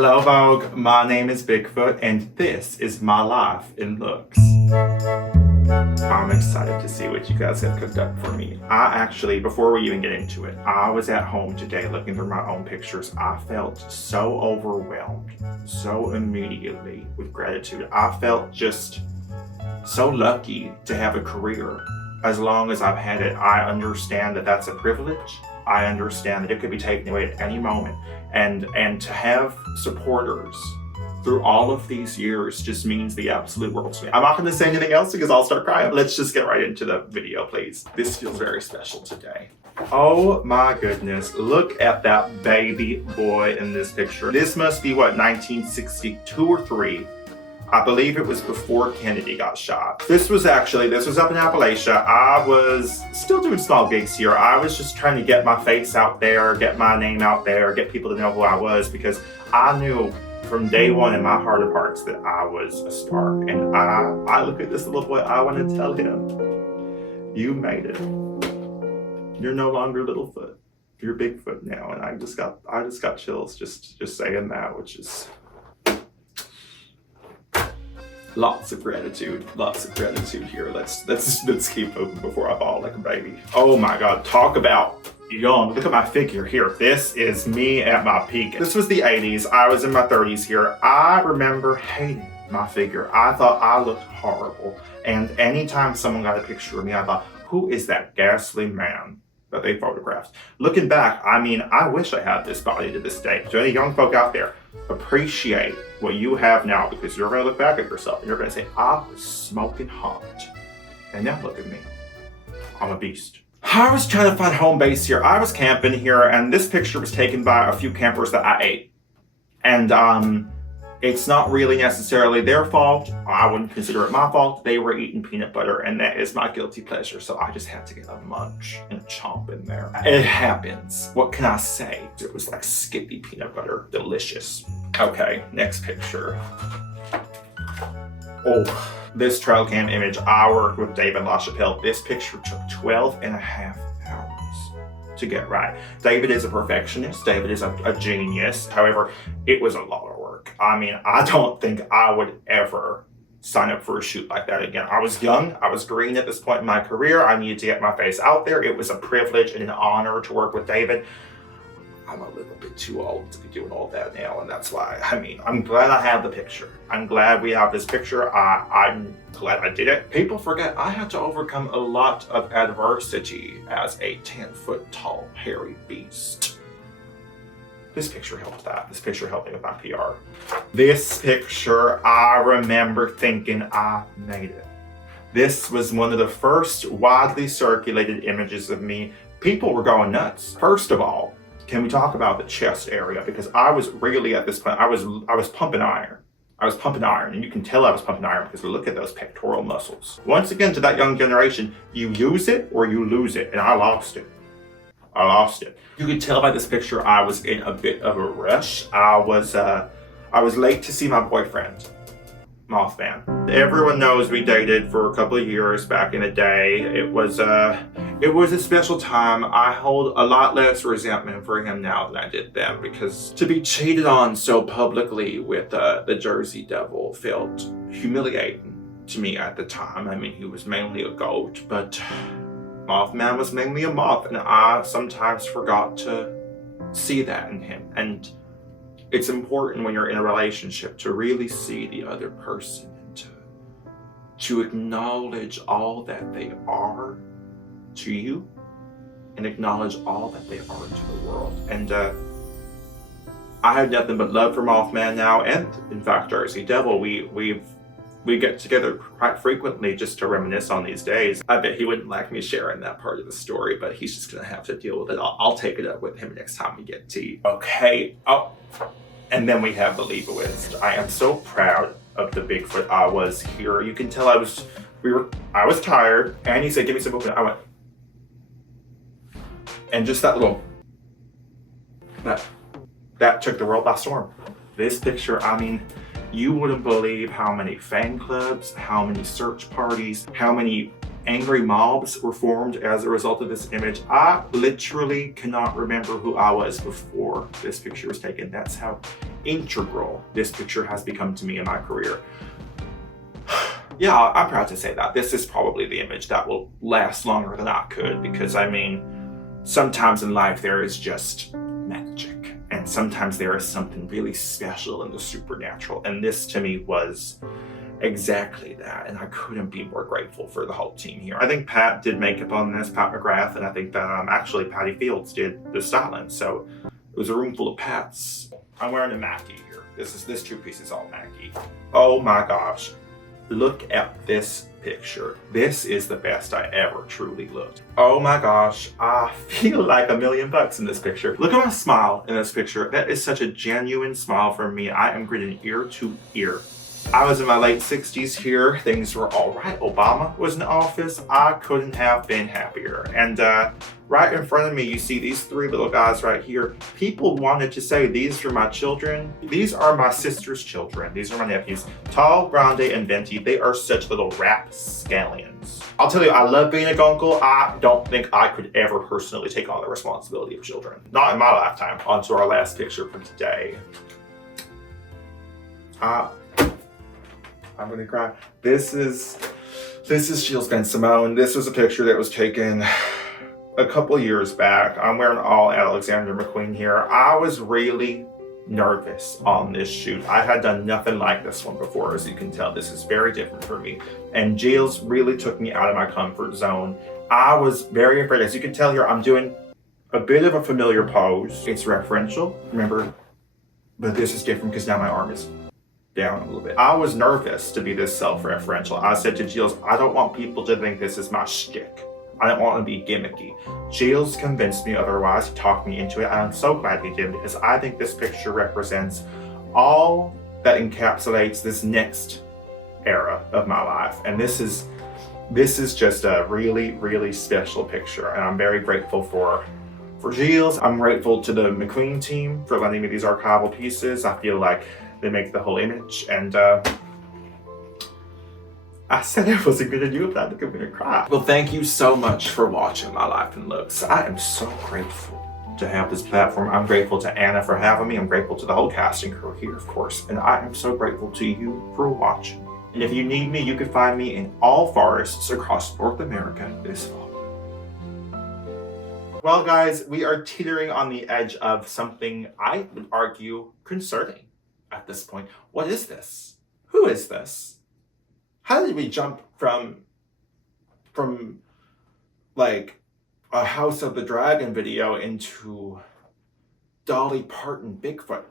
Hello Vogue, my name is Bigfoot and this is my life in looks. I'm excited to see what you guys have cooked up for me. Before we even get into it, I was at home today looking through my own pictures. I felt so overwhelmed, so immediately with gratitude. I felt just so lucky to have a career as long as I've had it. I understand that that's a privilege. I understand that it could be taken away at any moment. And to have supporters through all of these years just means the absolute world to me. I'm not going to say anything else because I'll start crying. Let's just get right into the video, please. This feels very special today. Oh my goodness, look at that baby boy in this picture. This must be what, 1962 or 3. I believe it was before Kennedy got shot. This was up in Appalachia. I was still doing small gigs here. I was just trying to get my face out there, get my name out there, get people to know who I was, because I knew from day one in my heart of hearts that I was a star. And I look at this little boy, I want to tell him, you made it. You're no longer Littlefoot. You're Bigfoot now. And I just got chills just saying that, which is lots of gratitude here. Let's keep moving before I fall like a baby. Oh my God, talk about young. Look at my figure here. This is me at my peak. This was the 80s. I was in my 30s here. I remember hating my figure. I thought I looked horrible. And anytime someone got a picture of me, I thought, who is that ghastly man that they photographed? Looking back, I mean, I wish I had this body to this day. To any young folk out there, appreciate what you have now, because you're going to look back at yourself and you're going to say, I was smoking hot. And now look at me. I'm a beast. I was trying to find home base here. I was camping here, and this picture was taken by a few campers that I ate. And it's not really necessarily their fault. I wouldn't consider it my fault. They were eating peanut butter, and that is my guilty pleasure. So I just had to get a munch and a chomp in there. It happens. What can I say? It was like Skippy peanut butter. Delicious. Okay, next picture. Oh, this trail cam image, I worked with David LaChapelle. This picture took 12 and a half hours to get right. David is a perfectionist. David is a genius. However, it was a lot of work. I mean, I don't think I would ever sign up for a shoot like that again. I was young. I was green at this point in my career. I needed to get my face out there. It was a privilege and an honor to work with David. I'm a little bit too old to be doing all that now, and that's why, I mean, I'm glad I have the picture. I'm glad we have this picture. I'm glad I did it. People forget I had to overcome a lot of adversity as a 10-foot tall, hairy beast. This picture helped that. This picture helped me with my PR. This picture, I remember thinking I made it. This was one of the first widely circulated images of me. People were going nuts. First of all, can we talk about the chest area? Because I was really, at this point, I was pumping iron. I was pumping iron, and you can tell I was pumping iron because look at those pectoral muscles. Once again, to that young generation, you use it or you lose it, and I lost it. I lost it. You could tell by this picture I was in a bit of a rush. I was late to see my boyfriend, Mothman. Everyone knows we dated for a couple of years back in the day. It was a special time. I hold a lot less resentment for him now than I did then, because to be cheated on so publicly with the Jersey Devil felt humiliating to me at the time. I mean, he was mainly a goat, but Mothman was mainly a moth, and I sometimes forgot to see that in him. And it's important when you're in a relationship to really see the other person and to acknowledge all that they are to you and acknowledge all that they are to the world. And I have nothing but love for Mothman now, and in fact Jersey Devil. We get together quite frequently just to reminisce on these days. I bet he wouldn't like me sharing that part of the story, but he's just gonna have to deal with it. I'll take it up with him next time we get tea. Okay. Oh, and then we have the Leibowitz. I am so proud of the Bigfoot I was here. You can tell I was tired, and he said, give me some open. I went, and just that little, that took the world by storm. This picture, I mean, you wouldn't believe how many fan clubs, how many search parties, how many angry mobs were formed as a result of this image. I literally cannot remember who I was before this picture was taken. That's how integral this picture has become to me in my career. Yeah, I'm proud to say that. This is probably the image that will last longer than I could, because I mean, sometimes in life there is just magic, and sometimes there is something really special in the supernatural, and this to me was exactly that, and I couldn't be more grateful for the whole team here. I think Pat did makeup on this, Pat McGrath, and I think that actually Patty Fields did the styling, so it was a room full of Pats. I'm wearing a Mackie here. This two-piece is all Mackie. Oh my gosh. Look at this picture. This is the best I ever truly looked. Oh my gosh, I feel like $1,000,000 in this picture. Look at my smile in this picture. That is such a genuine smile from me. I am grinning ear to ear. I was in my late 60s here. Things were all right. Obama was in office. I couldn't have been happier. And right in front of me, you see these three little guys right here. People wanted to say these are my children. These are my sister's children. These are my nephews. Tall, Grande, and Venti. They are such little rapscallions. I'll tell you, I love being a uncle. I don't think I could ever personally take on the responsibility of children. Not in my lifetime. On to our last picture for today. I'm gonna cry. This is Gilles Ben Simone. This was a picture that was taken a couple years back. I'm wearing all Alexander McQueen here. I was really nervous on this shoot. I had done nothing like this one before, as you can tell. This is very different for me. And Gilles really took me out of my comfort zone. I was very afraid. As you can tell here, I'm doing a bit of a familiar pose. It's referential, remember? But this is different because now my arm is down a little bit. I was nervous to be this self-referential. I said to Gilles, I don't want people to think this is my shtick. I don't want to be gimmicky. Gilles convinced me otherwise. He talked me into it. And I'm so glad he did, because I think this picture represents all that encapsulates this next era of my life. And this is just a really, really special picture. And I'm very grateful for Gilles. I'm grateful to the McQueen team for lending me these archival pieces. I feel like they make the whole image, and I said I wasn't gonna do it, but I think I'm gonna cry. Well, thank you so much for watching My Life in Looks. I am so grateful to have this platform. I'm grateful to Anna for having me. I'm grateful to the whole casting crew here, of course, and I am so grateful to you for watching. And if you need me, you can find me in all forests across North America this fall. Well, guys, we are teetering on the edge of something I would argue concerning. At this point, what is this? Who is this? How did we jump from like a House of the Dragon video into Dolly Parton Bigfoot?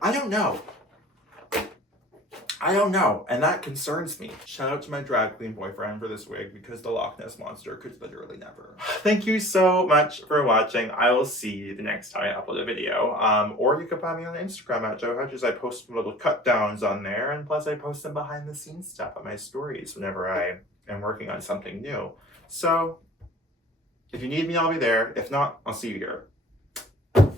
I don't know, and that concerns me. Shout out to my drag queen boyfriend for this wig, because the Loch Ness Monster could literally never. Thank you so much for watching. I will see you the next time I upload a video. Or you can find me on Instagram at Joe Hedges. I post some little cut downs on there, and plus I post some behind the scenes stuff on my stories whenever I am working on something new. So if you need me, I'll be there. If not, I'll see you here.